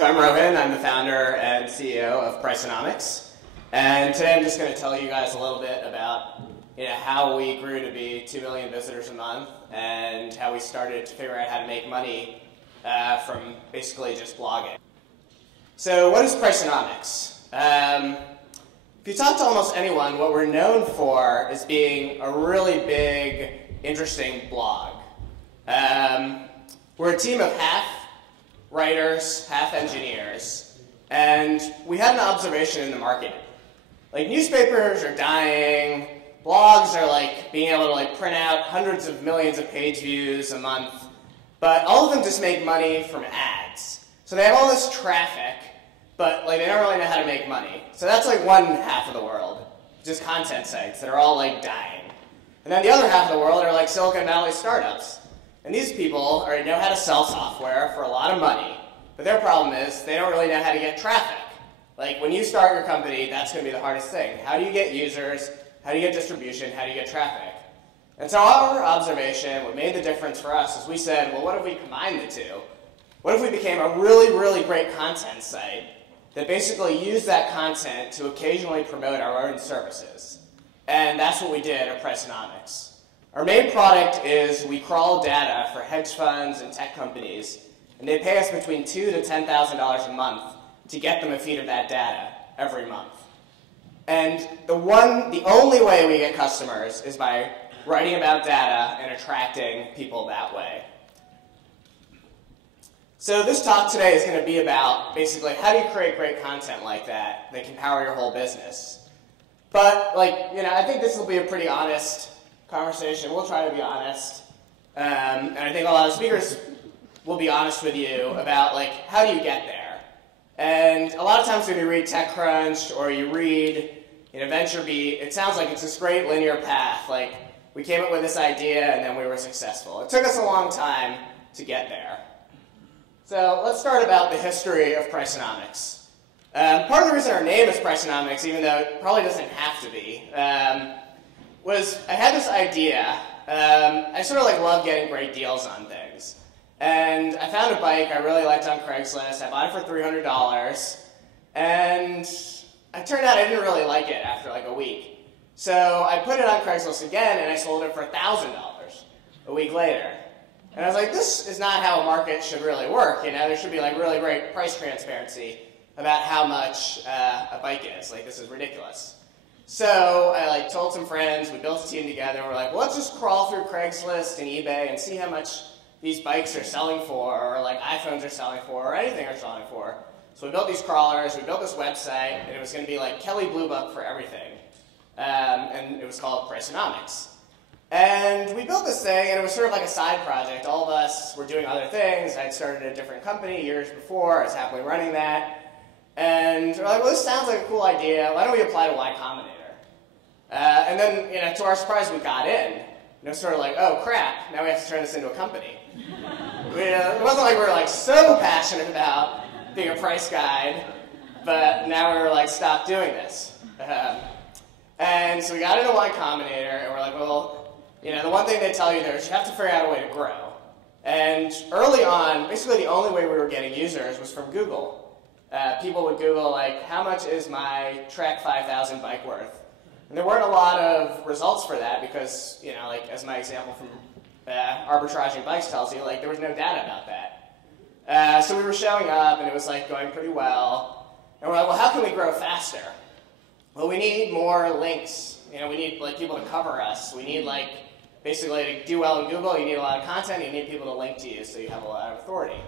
So I'm Rohin. I'm the founder and CEO of Pricenomics. And today I'm just going to tell you guys a little bit about how we grew to be 2 million visitors a month and how we started to figure out how to make money from basically just blogging. So what is Pricenomics? If you talk to almost anyone, what we're known for is being a really big, interesting blog. We're a team of half writers, half engineers, and we had an observation in the market. Like, newspapers are dying, blogs are like being able to print out hundreds of millions of page views a month, but all of them just make money from ads. So they have all this traffic, but they don't really know how to make money. So that's one half of the world, just content sites that are all dying. And then the other half of the world are Silicon Valley startups. And these people already know how to sell software for a lot of money, but their problem is they don't really know how to get traffic. When you start your company, that's going to be the hardest thing. How do you get users? How do you get distribution? How do you get traffic? And so our observation, what made the difference for us, is we said, well, what if we combine the two? What if we became a really, really great content site that basically used that content to occasionally promote our own services? And that's what we did at Pricenomics. Our main product is we crawl data for hedge funds and tech companies, and they pay us between $2,000 to $10,000 a month to get them a feed of that data every month. And the only way we get customers is by writing about data and attracting people that way. So this talk today is going to be about basically how do you create great content like that that can power your whole business. But I think this will be a pretty honest conversation. We'll try to be honest. And I think a lot of speakers will be honest with you about how do you get there. And a lot of times when you read TechCrunch or you read VentureBeat, it sounds like it's this great linear path. We came up with this idea and then we were successful. It took us a long time to get there. So let's start about the history of Pricenomics. Part of the reason our name is Pricenomics, even though it probably doesn't have to be, was I had this idea. I sort of love getting great deals on things. And I found a bike I really liked on Craigslist. I bought it for $300. And it turned out I didn't really like it after a week. So I put it on Craigslist again, and I sold it for $1,000 a week later. And I was like, this is not how a market should really work. There should be really great price transparency about how much a bike is. This is ridiculous. So I told some friends, we built a team together, and we're like, well, let's just crawl through Craigslist and eBay and see how much these bikes are selling for, or iPhones are selling for, or anything are selling for. So we built these crawlers, we built this website, and it was going to be Kelly Blue Book for everything. And it was called Pricenomics. And we built this thing, and it was sort of like a side project. All of us were doing other things. I'd started a different company years before. I was happily running that. And we're like, well, this sounds like a cool idea. Why don't we apply to Y Combinator? And then, to our surprise, we got in. Sort of oh crap, now we have to turn this into a company. It wasn't we were so passionate about being a price guide, but now we were stop doing this. And so we got into Y Combinator, and we're like, well, the one thing they tell you there is you have to figure out a way to grow. And early on, basically the only way we were getting users was from Google. People would Google how much is my Trek 5000 bike worth? And there weren't a lot of results for that because, as my example from arbitraging bikes tells you, there was no data about that. So we were showing up, and it was going pretty well. And we're like, well, how can we grow faster? Well, we need more links. We need people to cover us. We need basically to do well in Google. You need a lot of content. You need people to link to you, so you have a lot of authority.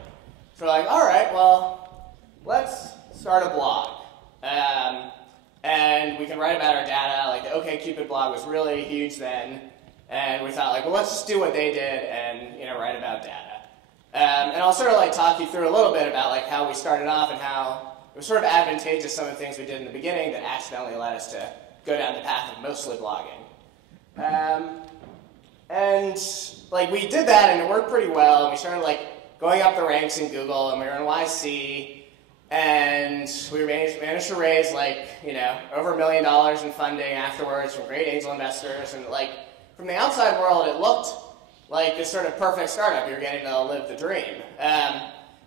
So we're like, all right, well, let's start a blog. And we can write about our data. The OkCupid blog was really huge then. And we thought, well, let's just do what they did and write about data. And I'll sort of talk you through a little bit about how we started off and how it was sort of advantageous, some of the things we did in the beginning that accidentally led us to go down the path of mostly blogging. And we did that, and it worked pretty well. And we started going up the ranks in Google, and we were in YC. And we managed to raise over $1 million in funding afterwards from great angel investors. And from the outside world, it looked like this sort of perfect startup. You're getting to live the dream.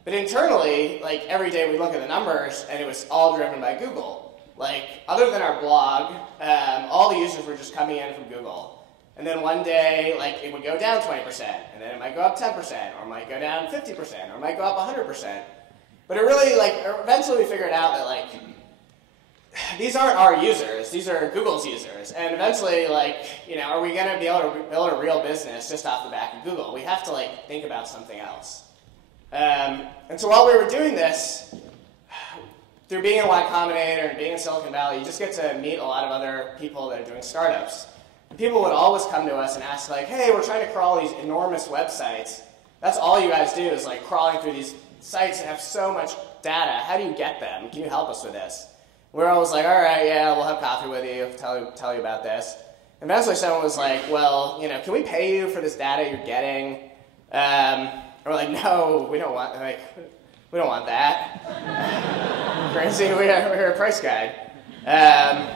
But internally, like every day we look at the numbers, and it was all driven by Google. Like other than our blog, all the users were just coming in from Google. And then one day, like it would go down 20%, and then it might go up 10%, or it might go down 50%, or it might go up 100%. But it really, like, eventually we figured out that, like, these aren't our users, these are Google's users. And eventually, like, you know, are we going to be able to build a real business just off the back of Google? We have to, like, think about something else. And so while we were doing this, through being in Y Combinator and being in Silicon Valley, you just get to meet a lot of other people that are doing startups. And people would always come to us and ask, like, hey, we're trying to crawl these enormous websites. That's all you guys do is, like, crawling through these sites that have so much data. How do you get them? Can you help us with this? We're always like, all right, yeah, we'll have coffee with you, tell you about this. And eventually someone was like, well, you know, can we pay you for this data you're getting? And we're like, no, we don't want that. Crazy, we're a price guide. And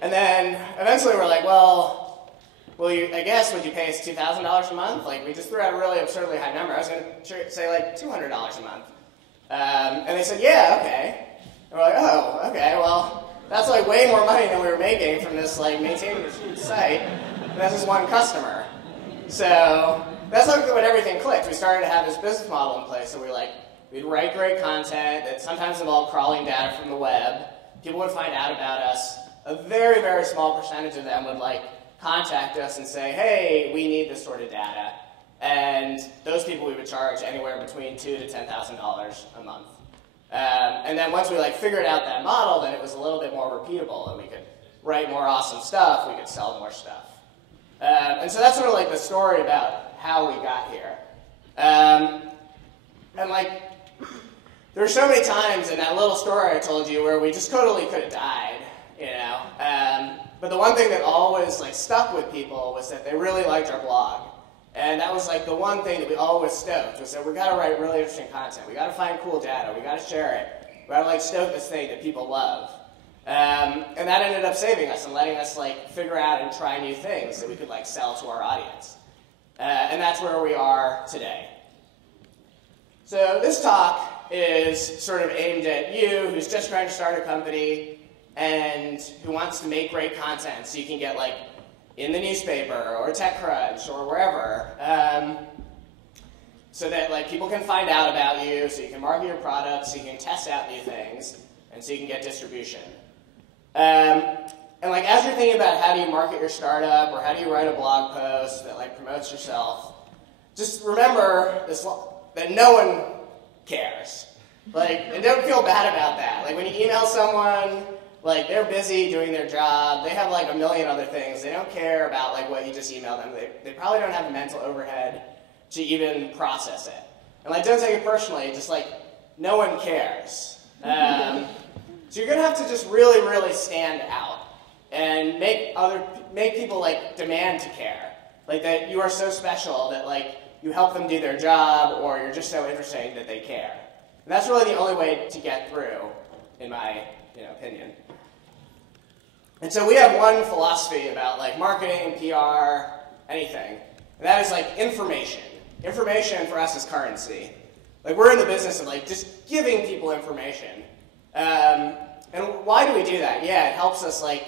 then eventually we're like, well, I guess, would you pay us $2,000 a month? Like, we just threw out a really absurdly high number. I was going to say, like, $200 a month. And they said, yeah, okay. And we're like, oh, okay, well, that's, like, way more money than we were making from this, like, maintaining this huge site. And that's just one customer. So that's like when everything clicked. We started to have this business model in place. So we'd write great content that sometimes involved crawling data from the web. People would find out about us. A very, very small percentage of them would, like, contact us and say, hey, we need this sort of data. And those people we would charge anywhere between $2,000 to $10,000 a month. And then once we like figured out that model, then it was a little bit more repeatable, and we could write more awesome stuff, we could sell more stuff. And so that's sort of like the story about how we got here. And like, there were so many times in that little story I told you where we just totally could have died, you know. But the one thing that always like stuck with people was that they really liked our blog. And that was like the one thing that we always stoked, was that we got to write really interesting content. We got to find cool data. We got to share it. We got to like stoke this thing that people love. And that ended up saving us and letting us like figure out and try new things that we could like sell to our audience. And that's where we are today. So this talk is sort of aimed at you who's just trying to start a company and who wants to make great content so you can get like in the newspaper or TechCrunch or wherever, so that like people can find out about you, so you can market your products, so you can test out new things, and so you can get distribution. And like as you're thinking about how do you market your startup or how do you write a blog post that like promotes yourself, just remember this, that no one cares. Like, and don't feel bad about that. Like when you email someone, like they're busy doing their job, they have like a million other things, they don't care about like what you just emailed them, they probably don't have the mental overhead to even process it. And like don't take it personally, just like no one cares. So you're gonna have to just really, really stand out and make people like demand to care. Like that you are so special that like you help them do their job, or you're just so interesting that they care. And that's really the only way to get through, in my opinion. And so we have one philosophy about like marketing, PR, anything, and that is like information. Information for us is currency. Like we're in the business of like just giving people information. And why do we do that? Yeah, it helps us like,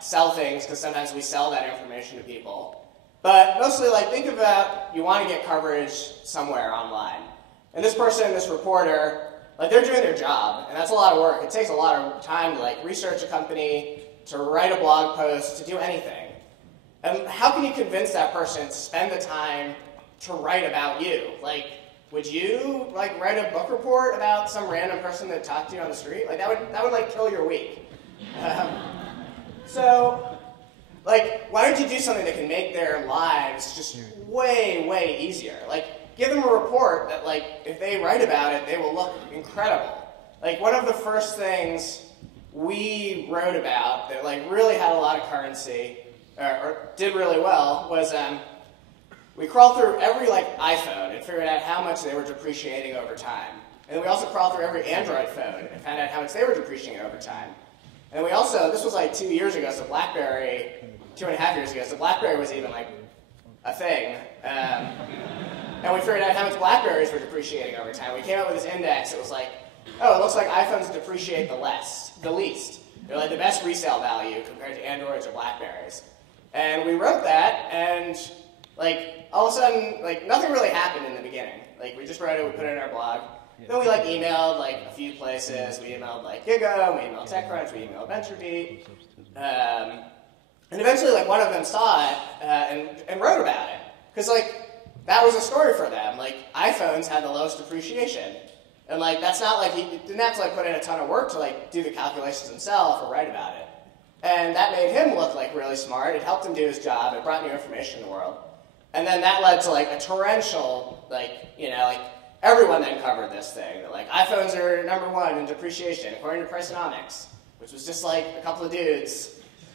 sell things, because sometimes we sell that information to people. But mostly like think about, you want to get coverage somewhere online. And this person, this reporter, like they're doing their job, and that's a lot of work. It takes a lot of time to like research a company, to write a blog post, to do anything. And how can you convince that person to spend the time to write about you? Like, would you like write a book report about some random person that talked to you on the street? Like that would like kill your week. So, like, why don't you do something that can make their lives just way, way easier? Like, give them a report that, like, if they write about it, they will look incredible. Like, one of the first things we wrote about that, like, really had a lot of currency, or did really well, was we crawled through every, like, iPhone and figured out how much they were depreciating over time. And then we also crawled through every Android phone and found out how much they were depreciating over time. And we also, this was, like, 2 years ago, so BlackBerry, 2.5 years ago, so BlackBerry was even, like, a thing. And we figured out how much BlackBerries were depreciating over time. We came up with this index. It was like, oh, it looks like iPhones depreciate the least. They're like the best resale value compared to Androids or BlackBerries. And we wrote that, and like all of a sudden, like nothing really happened in the beginning. Like we just wrote it, we put it in our blog. Then we like emailed like a few places. We emailed like Giga, we emailed TechCrunch, we emailed VentureBeat. And eventually like one of them saw it and wrote about it. Because like that was a story for them. Like iPhones had the lowest depreciation. And like that's not like he didn't have to like put in a ton of work to like do the calculations himself or write about it. And that made him look like really smart. It helped him do his job. It brought new information in the world. And then that led to like a torrential, like, you know, like everyone then covered this thing. That like iPhones are #1 in depreciation according to Pricenomics, which was just like a couple of dudes.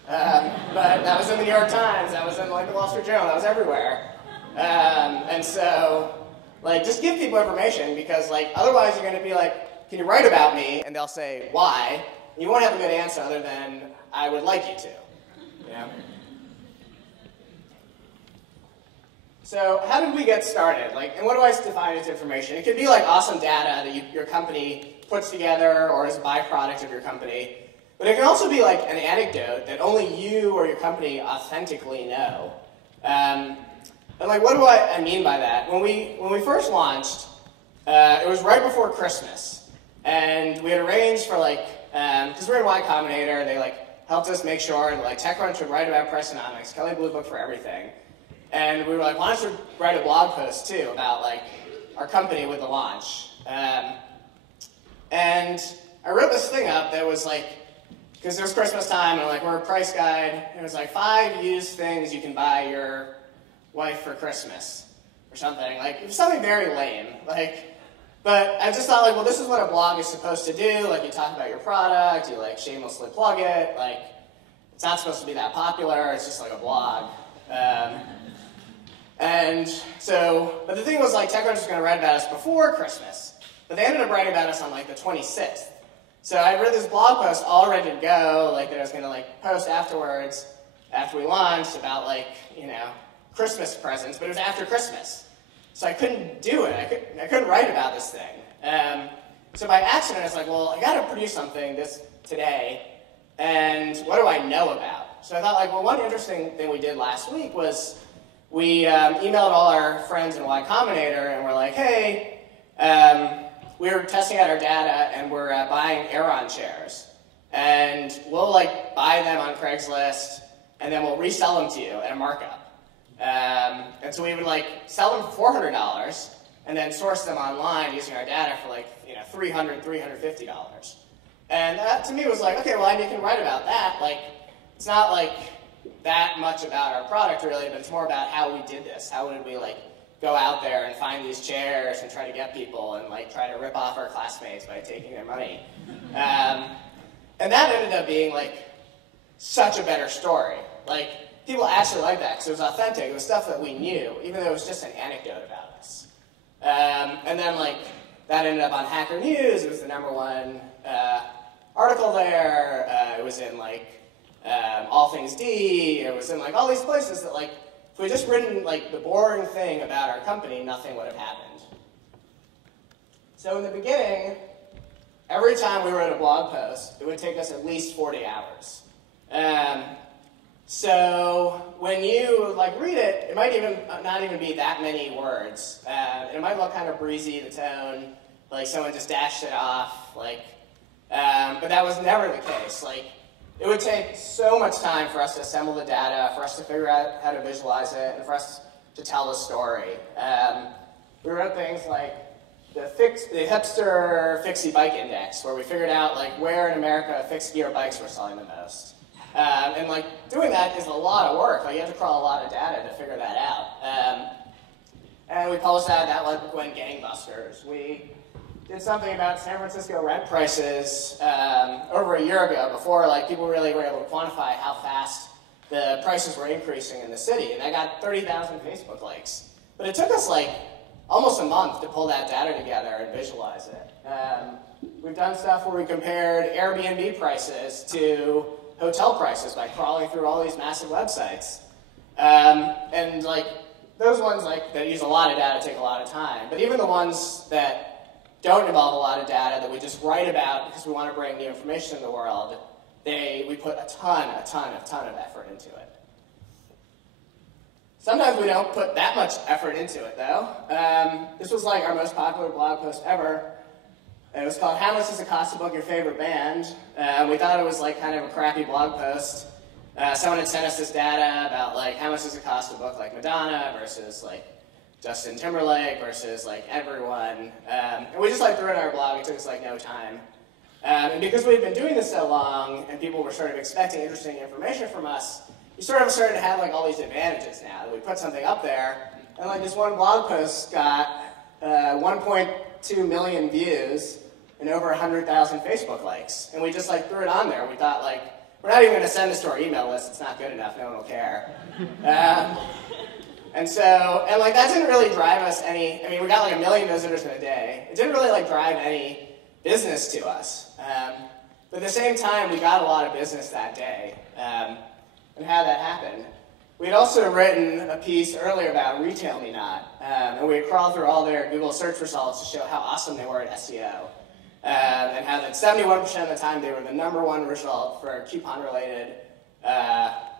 But that was in the New York Times. That was in like the Wall Street Journal. That was everywhere. And so, like, just give people information because like otherwise you're going to be like, can you write about me? And they'll say, why? You won't have a good answer other than, I would like you to. You know? So how did we get started? Like, and what do I define as information? It could be like awesome data that your company puts together or is a byproduct of your company. But it can also be like an anecdote that only you or your company authentically know. And like, what do I mean by that? When we first launched, it was right before Christmas. And we had arranged for like, because we're in Y Combinator, they like helped us make sure that like TechCrunch would write about Pricenomics, Kelly Blue Book for everything. And we were like, why don't you write a blog post too about like our company with the launch? And I wrote this thing up that was like, because it was Christmas time, and like we're a price guide. It was like 5 used things you can buy your wife for Christmas, or something. Like it was something very lame. Like, but I just thought like, well, this is what a blog is supposed to do. Like you talk about your product, you like shamelessly plug it. Like it's not supposed to be that popular. It's just like a blog. And so, but the thing was like TechCrunch was going to write about us before Christmas, but they ended up writing about us on like the 26th. So I read this blog post all ready to go, like that I was going to like post afterwards, after we launched, about like, you know, Christmas presents, but it was after Christmas. So I couldn't do it. I couldn't write about this thing. So by accident, I was like, well, I got to produce something today, and what do I know about? So I thought like, well, one interesting thing we did last week was we emailed all our friends in Y Combinator, and we're like, hey, we're testing out our data, and we're buying Aeron shares. And we'll like buy them on Craigslist, and then we'll resell them to you at a markup. And so we would like sell them for $400, and then source them online using our data for like, you know, $300, $350. And that to me was like, okay, well, I can write about that. Like, it's not like that much about our product really, but it's more about how we did this. How did we like go out there and find these chairs and try to get people and like try to rip off our classmates by taking their money. And that ended up being like such a better story. Like people actually liked that because it was authentic. It was stuff that we knew, even though it was just an anecdote about us. And then like that ended up on Hacker News. It was the #1 article there. It was in like All Things D. It was in like all these places that like if we had just written like the boring thing about our company, nothing would have happened. So in the beginning, every time we wrote a blog post, it would take us at least 40 hours. So when you like read it, it might even not even be that many words. It might look kind of breezy, the tone, like someone just dashed it off. Like, but that was never the case. Like, it would take so much time for us to assemble the data, for us to figure out how to visualize it, and for us to tell the story. We wrote things like the hipster fixie bike index, where we figured out like where in America fixed gear bikes were selling the most. And like doing that is a lot of work. Like you have to crawl a lot of data to figure that out. And we published that. That went gangbusters. We did something about San Francisco rent prices over a year ago, before like people really were able to quantify how fast the prices were increasing in the city. And I got 30,000 Facebook likes. But it took us like almost a month to pull that data together and visualize it. We've done stuff where we compared Airbnb prices to hotel prices by crawling through all these massive websites. And like those ones that use a lot of data take a lot of time. But even the ones that don't involve a lot of data that we just write about because we want to bring new information to the world, we put a ton of effort into it. Sometimes we don't put that much effort into it, though. This was our most popular blog post ever. It was called "How Much Does It Cost to Book Your Favorite Band?" We thought it was kind of a crappy blog post. Someone had sent us this data about how much does it cost to book Madonna versus Justin Timberlake versus everyone. And we just threw it on our blog. It took us no time. And because we'd been doing this so long and people were sort of expecting interesting information from us, we sort of started to have all these advantages now that we put something up there. And this one blog post got 1.2 million views and over 100,000 Facebook likes. And we just threw it on there. We thought we're not even going to send this to our email list. It's not good enough. No one will care. And that didn't really drive us any. I mean, we got 1 million visitors in a day. It didn't really drive any business to us. But at the same time, we got a lot of business that day. And how that happened. We had also written a piece earlier about RetailMeNot, and we had crawled through all their Google search results to show how awesome they were at SEO, and how that 71% of the time they were the #1 result for coupon-related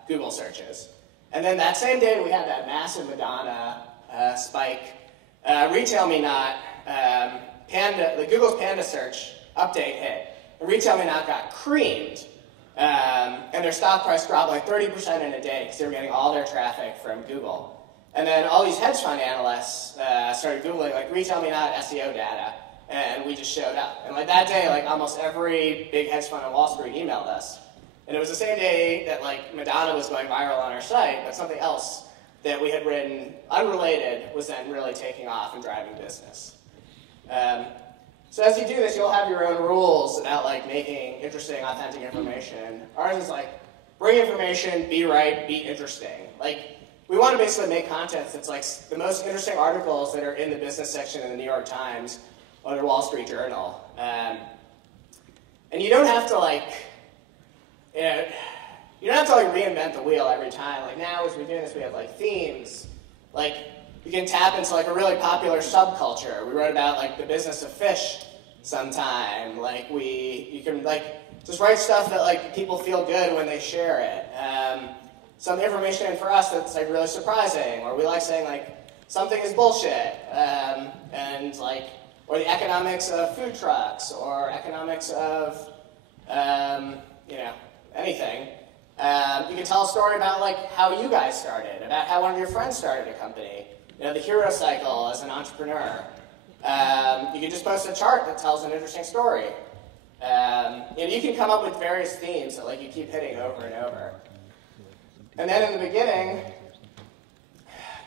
Google searches. And then that same day we had that massive Madonna spike. RetailMeNot, Google's Panda search update hit, and RetailMeNot got creamed. And their stock price dropped 30% in a day because they were getting all their traffic from Google. And then all these hedge fund analysts started Googling RetailMeNot SEO data, and we just showed up. And that day, almost every big hedge fund on Wall Street emailed us. And it was the same day that Madonna was going viral on our site, but something else that we had written unrelated was then really taking off and driving business. So as you do this, you'll have your own rules about making interesting, authentic information. Ours is bring information, be right, be interesting. We want to basically make content that's the most interesting articles that are in the business section in the New York Times or the Wall Street Journal. And you don't have to you don't have to reinvent the wheel every time. Now as we're doing this, we have themes. You can tap into a really popular subculture. We wrote about the business of fish sometime. You can just write stuff that people feel good when they share it. Some information for us that's really surprising, or we saying something is bullshit, or the economics of food trucks, or economics of anything. You can tell a story about how you guys started, about how one of your friends started a company. The hero cycle as an entrepreneur. You can just post a chart that tells an interesting story. You can come up with various themes that you keep hitting over and over. And then in the beginning,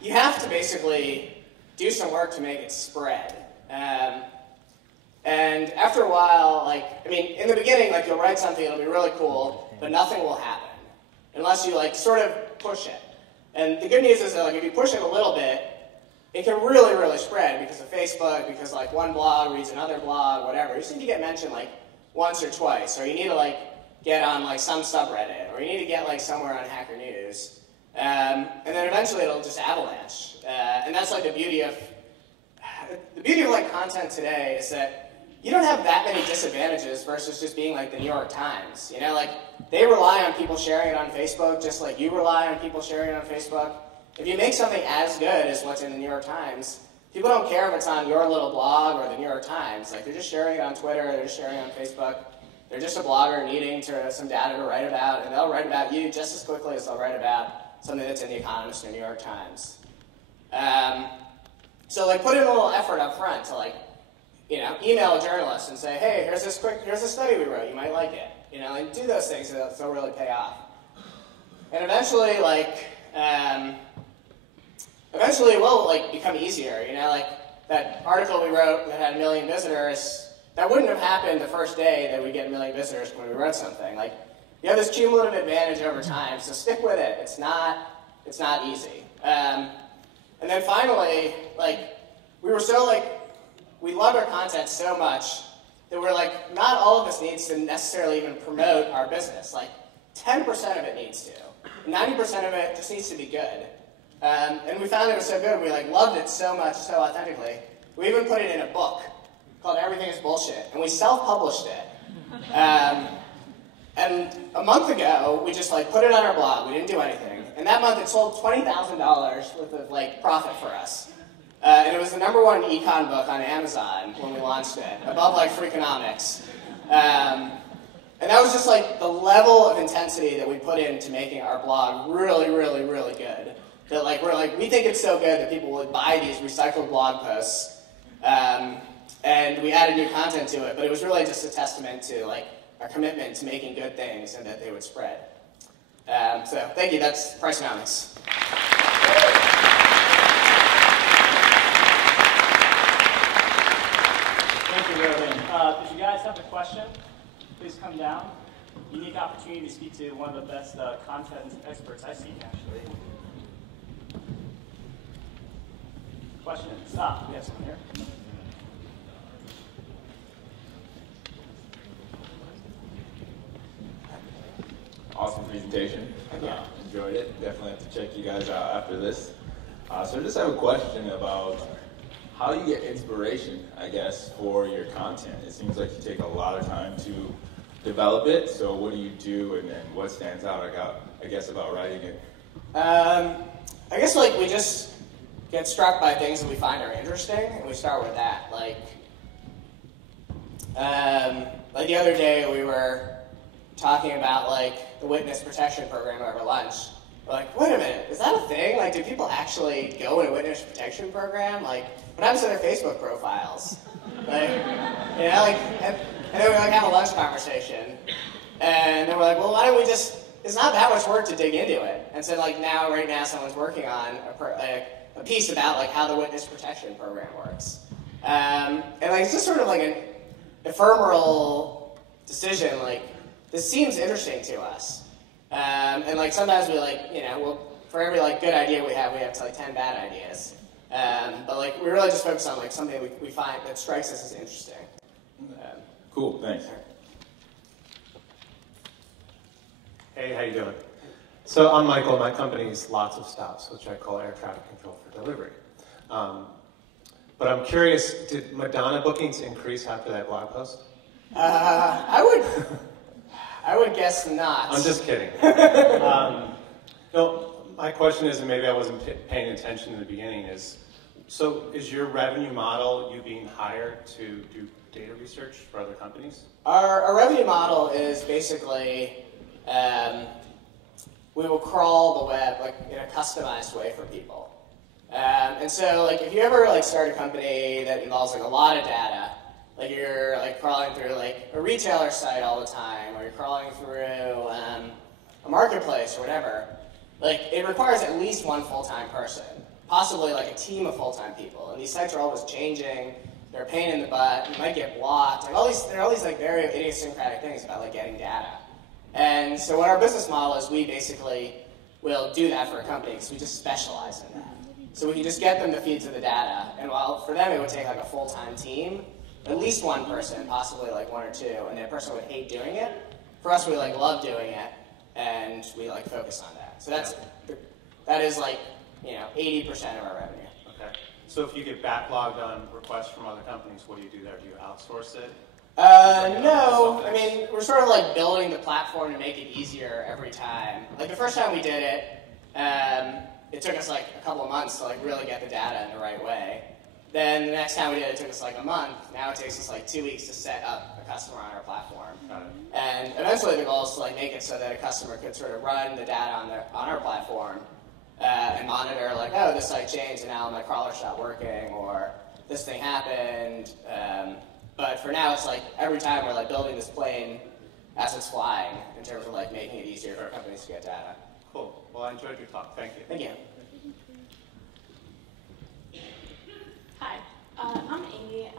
you have to basically do some work to make it spread. And after a while, in the beginning, you'll write something, it'll be really cool, but nothing will happen unless you sort of push it. And the good news is that if you push it a little bit, it can really, really spread because of Facebook, because one blog reads another blog, whatever. You just need to get mentioned once or twice, or you need to get on some subreddit, or you need to get somewhere on Hacker News, and then eventually it'll just avalanche. And that's the beauty of content today is that you don't have that many disadvantages versus just being the New York Times. They rely on people sharing it on Facebook just like you rely on people sharing it on Facebook. If you make something as good as what's in the New York Times, people don't care if it's on your little blog or the New York Times. They're just sharing it on Twitter, they're just sharing it on Facebook. They're just a blogger needing some data to write about, and they'll write about you just as quickly as they'll write about something that's in The Economist or New York Times. So put in a little effort up front to email a journalist and say, hey, here's a study we wrote, you might like it. And do those things so they'll really pay off. And eventually, it will become easier. That article we wrote that had 1 million visitors, that wouldn't have happened the first day that we get 1 million visitors when we wrote something. You have this cumulative advantage over time, so stick with it. It's not easy. And then finally, we were so we loved our content so much that we're not all of this needs to necessarily even promote our business. 10% of it needs to. 90% of it just needs to be good. And we found it was so good, we like loved it so much, so authentically. We even put it in a book called Everything is Bullshit, and we self-published it. And a month ago, we just like put it on our blog. We didn't do anything. And that month, it sold $20,000 worth of like profit for us. And it was the #1 econ book on Amazon when we launched it, above like Freakonomics. And that was just like the level of intensity that we put into making our blog really, really, really good. That like we think it's so good that people would buy these recycled blog posts. And we added new content to it, but it was really just a testament to like our commitment to making good things and that they would spread. So thank you. That's Pricenomics. Thank you, Rohin. If you guys have a question, please come down. Unique opportunity to speak to one of the best content experts I've seen, actually. Questions? We have someone here. Awesome presentation. Enjoyed it. Definitely have to check you guys out after this. So I just have a question about how you get inspiration, I guess, for your content. It seems like you take a lot of time to develop it. So what do you do, and what stands out, I guess, about writing it? I guess like we just get struck by things that we find are interesting, and we start with that. Like the other day we were talking about like the witness protection program over lunch. We're like, wait a minute, is that a thing? Like, do people actually go in a witness protection program? Like, what happens to their Facebook profiles? Like, you know, like, and then we like have a lunch conversation, and then we're like, well, why don't we just? It's not that much work to dig into it. And so like right now, someone's working on a piece about like how the witness protection program works, and like it's just sort of like an ephemeral decision. Like, this seems interesting to us. And like sometimes we like, you know, for every like good idea we have like 10 bad ideas. But like we really just focus on like something we find that strikes us as interesting. Cool, thanks. Hey, how you doing? So I'm Michael. My company's Lots of Stops, which I call air traffic control for delivery. But I'm curious, did Madonna bookings increase after that blog post? I would guess not. I'm just kidding. No, my question is, and maybe I wasn't paying attention in the beginning, is your revenue model you being hired to do data research for other companies? Our revenue model is basically we will crawl the web like in a customized way for people. And so like if you ever like start a company that involves like a lot of data, like you're like crawling through like a retailer site all the time, or you're crawling through a marketplace or whatever, like it requires at least one full-time person, possibly like a team of full-time people. And these sites are always changing. They're a pain in the butt. You might get blocked. Like there are all these like very idiosyncratic things about like getting data. And so what our business model is, we basically will do that for a company because we just specialize in that. So we can just get them the feeds of the data, and while for them it would take like a full-time team, at least one person, possibly like one or two, and that person would hate doing it. For us, we like love doing it, and we like focus on that. So that is like, you know, 80% of our revenue. Okay. So if you get backlogged on requests from other companies, what do you do there? Do you outsource it? No, I mean, we're sort of like building the platform to make it easier every time. Like the first time we did it, it took us like a couple of months to like really get the data in the right way. Then the next time we did it, it took us like a month. Now it takes us like 2 weeks to set up a customer on our platform. And eventually the goal is to like make it so that a customer could sort of run the data on our platform and monitor like, oh, this site changed and now my crawler stopped working, or this thing happened. But for now, it's like every time we're like building this plane as it's flying in terms of like making it easier for companies to get data. Cool. Well, I enjoyed your talk. Thank you. Thank you. Hi, I'm Amy.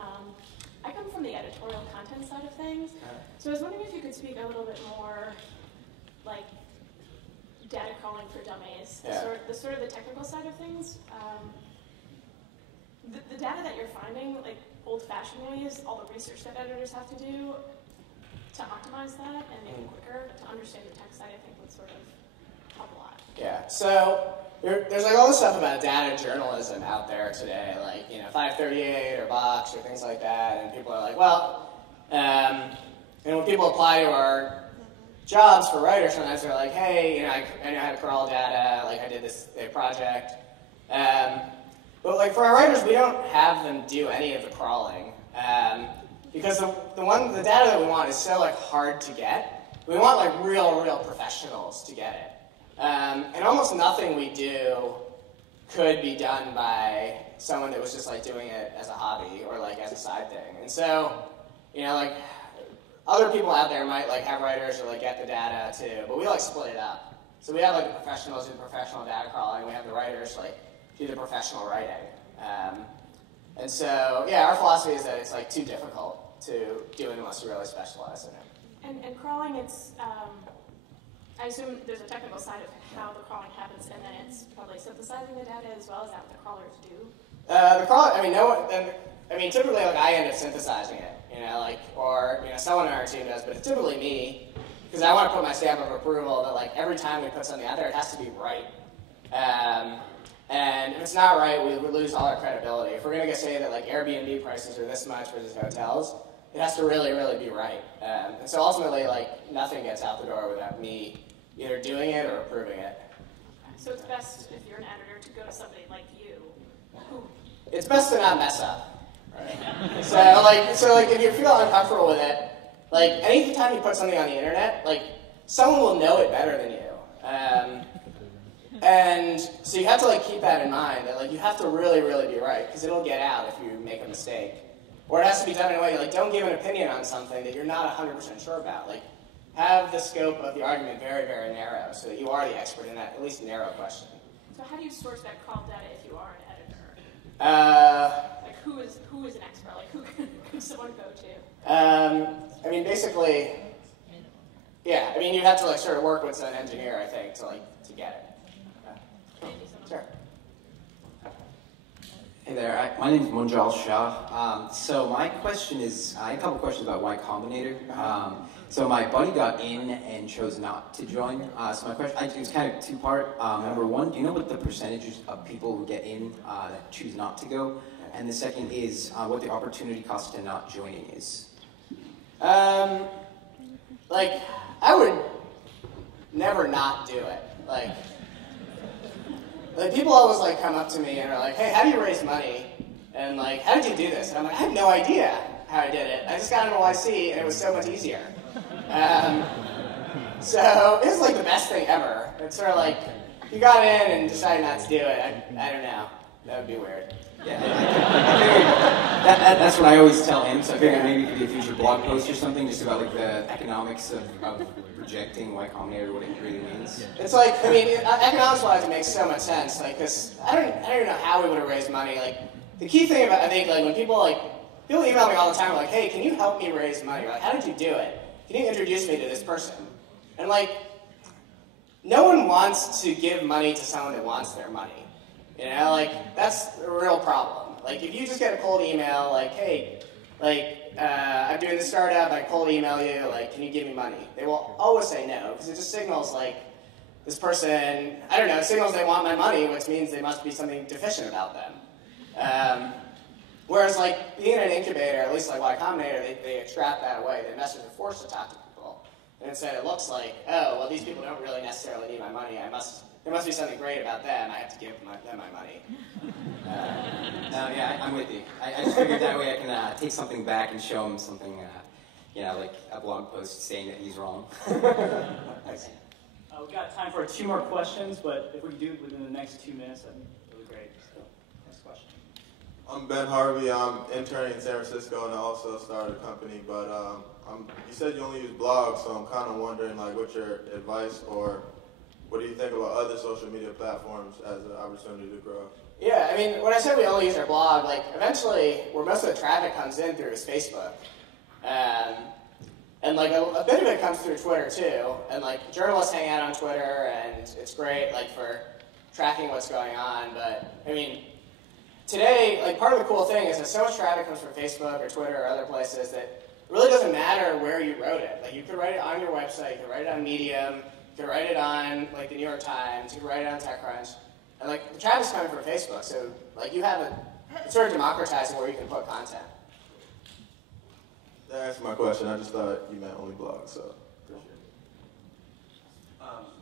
I come from the editorial content side of things. So I was wondering if you could speak a little bit more like data crawling for dummies, Yeah. the sort of the technical side of things. The data that you're finding, like old-fashioned ways, all the research that editors have to do to optimize that and make it quicker to understand the tech side, I think would sort of help a lot. Yeah. So there's like all this stuff about data journalism out there today, like 538 or Box or things like that, and people are like, well, and when people apply to our jobs for writers, sometimes they're like, hey, I know how to crawl data, like I did this project, but like for our writers, we don't have them do any of the crawling, because the data that we want is so like hard to get. We want like real professionals to get it. And almost nothing we do could be done by someone that was just like doing it as a hobby or like as a side thing. And so, like other people out there might like have writers or like get the data too, but we like split it up. So we have like the professionals do the professional data crawling, we have the writers like do the professional writing. And so, yeah, our philosophy is that it's like too difficult to do unless you really specialize in it. And crawling, it's, I assume there's a technical side of how the crawling happens, and then it's probably synthesizing the data as well. Is that what the crawlers do? The crawler, typically like I end up synthesizing it, or someone on our team does, but it's typically me, because I want to put my stamp of approval that like every time we put something out there, it has to be right. And if it's not right, we lose all our credibility. If we're going to say that like Airbnb prices are this much versus hotels, it has to really be right. And so ultimately, like nothing gets out the door without me either doing it or approving it. So it's best if you're an editor to go to somebody like you. It's best to not mess up. Right? So if you feel uncomfortable with it, like any time you put something on the internet, like someone will know it better than you. And so you have to like keep that in mind, that like you have to really be right, because it'll get out if you make a mistake. Or it has to be done in a way, like don't give an opinion on something that you're not 100% sure about. Like have the scope of the argument very narrow, so that you are the expert in that at least narrow question. So how do you source that crawl data if you are an editor? Like who is an expert? Like who can someone go to? Basically, yeah. You have to like sort of work with an engineer, I think, to get it. Thank you so much. Sure. Hey there, my name is Munjal Shah. So my question is, I have a couple questions about Y Combinator. So my buddy got in and chose not to join. So my question, it was kind of two-part. Number one, do you know what the percentages of people who get in that choose not to go? And the second is what the opportunity cost to not joining is. I would never not do it. Like people always like come up to me and are like, hey, how do you raise money? And like, how did you do this? And I'm like, I have no idea how I did it. I just got into YC and it was so much easier. So it's like the best thing ever. It's sort of like, you got in and decided not to do it. I don't know. That would be weird. Yeah, I figured that's what I always tell him. So I figured maybe it could be a future blog post or something just about like the economics of rejecting Y Combinator, what it really means. It's like, economics-wise, it makes so much sense. Like, cause I don't even know how we would have raised money. Like, the key thing about, I think, like when people email me all the time, like, hey, can you help me raise money? Like, how did you do it? Can you introduce me to this person? And like, no one wants to give money to someone that wants their money. That's a real problem. Like, if you just get a cold email, like, hey, I'm doing this startup, I cold email you, like, can you give me money? They will always say no, because it just signals, like, this person, I don't know, signals they want my money, which means there must be something deficient about them. Whereas, like, being in an incubator, at least like Y Combinator, they extract that away. The investors are forced to talk to people. And instead it looks like, oh, well, these people don't really necessarily need my money. There must be something great about them. I have to give them my money. Yeah, I'm with you. I just figured that way I can take something back and show him something, like a blog post saying that he's wrong. Thanks. We've got time for 2 more questions, but if we can do it within the next 2 minutes, that'd be really great. So, next question. I'm Ben Harvey. I'm interning in San Francisco and I also started a company, but you said you only use blogs, so I'm kind of wondering, like, what's your advice, or what do you think about other social media platforms as an opportunity to grow? Yeah, when I said we only use our blog, like, eventually, where most of the traffic comes in through is Facebook. And like, a bit of it comes through Twitter, too. And, like, journalists hang out on Twitter, and it's great, like, for tracking what's going on. But, today, like, part of the cool thing is that so much traffic comes from Facebook or Twitter or other places that it really doesn't matter where you wrote it. Like, you could write it on your website, you could write it on Medium, you could write it on, like, the New York Times, you could write it on TechCrunch. And like the traffic's coming from Facebook, so like you have it's sort of democratizing where you can put content. That answered my question. I just thought you meant only blogs, so.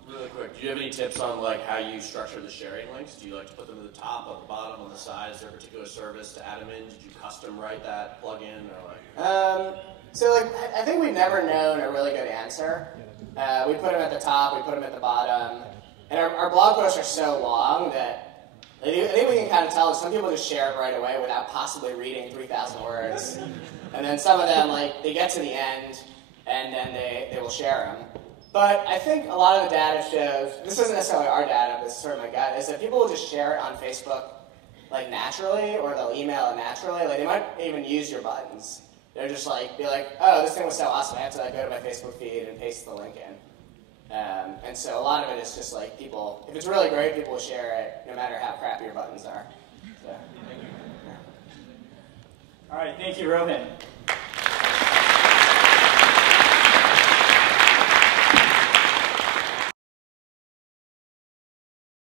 Really quick, do you have any tips on like how you structure the sharing links? Do you like to put them at the top, at the bottom, on the side? Is there a particular service to add them in? Did you custom write that plugin or like? So like I think we've never known a really good answer. We put them at the top, we put them at the bottom, and our blog posts are so long that I think we can kind of tell that some people just share it right away without possibly reading 3,000 words, and then some of them like they get to the end and then they will share them. But I think a lot of the data shows, this isn't necessarily our data, but this is sort of my gut, is that people will just share it on Facebook like naturally, or they'll email it naturally. Like they might even use your buttons. They're just like, be like, oh, this thing was so awesome, I have to like go to my Facebook feed and paste the link in. And so a lot of it is just like people, if it's really great, people will share it no matter how crappy your buttons are. So. All right, thank you, Rohin.